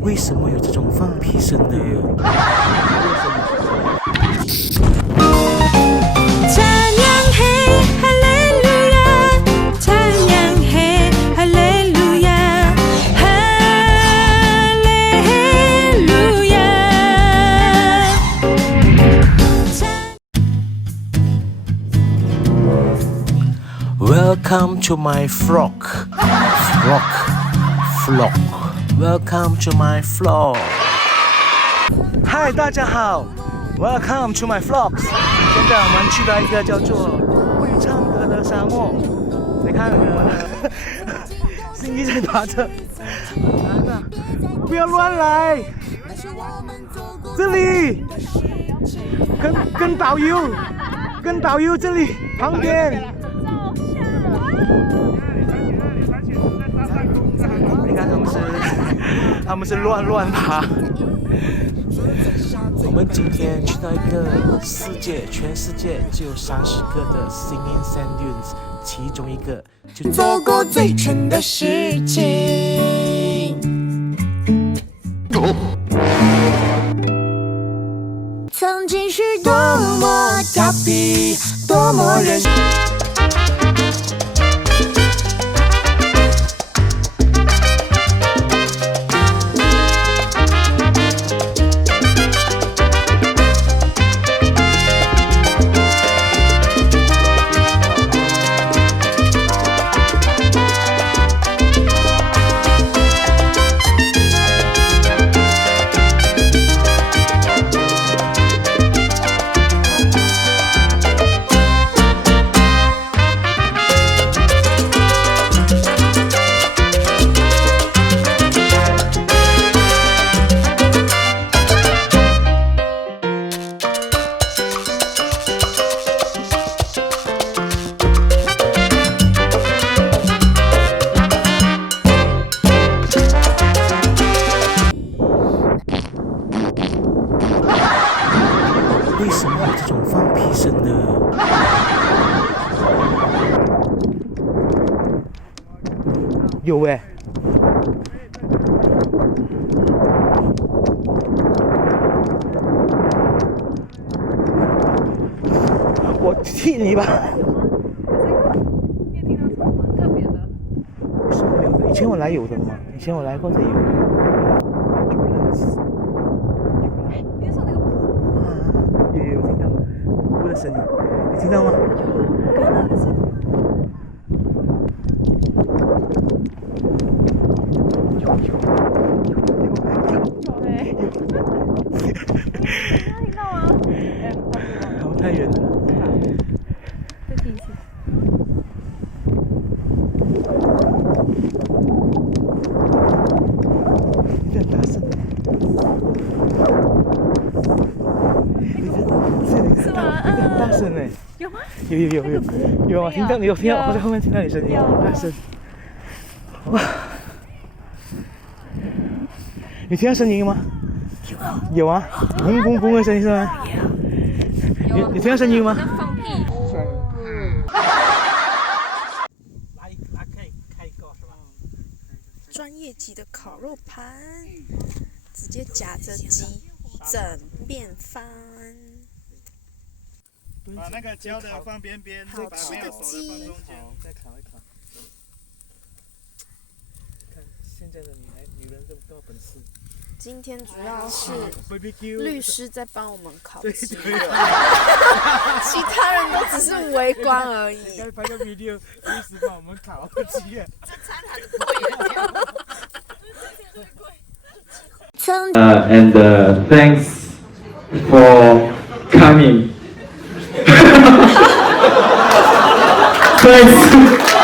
为什么有这种放屁声的？Welcome to my flock. Welcome to my flock. Hi， 大家好 ，Welcome to my flocks。现在我们去到一个叫做会唱歌的沙漠。你看，心一在打着，不要乱来。这里，跟导游这里旁边。你看他们是乱爬。我们今天去到一个全世界只有30个的 Singing Sand Dunes， 其中一个就做过最蠢的事情。曾经是多么调皮，多么任性。为什么有这种放屁声的？有欸。我替你吧。你也听到什么蛮特别的？是没有的，以前我来有的嘛，以前我来过才有。你说那个有听到呜的声音，你听到吗？刚刚那个是。有嘞。听到吗？太远了。再听一次。你很大声。是吗？很大声哎。有吗？有啊！听到你有听到，我在后面听到你声音，很大声。哇！你听到声音吗？有啊，嗡嗡嗡的声音是吗？你听到声音吗？放屁。专业级的烤肉盘，直接夹着鸡，整遍翻。把那个焦的放边边，好吃的鸡。再烤一烤。看现在的女人这么本事。今天主要是律师在帮我们烤鸡，其他人都只是围观而已。该拍个 video， 律师帮我们烤鸡。这餐还是贵的。And thanks for coming. Thanks.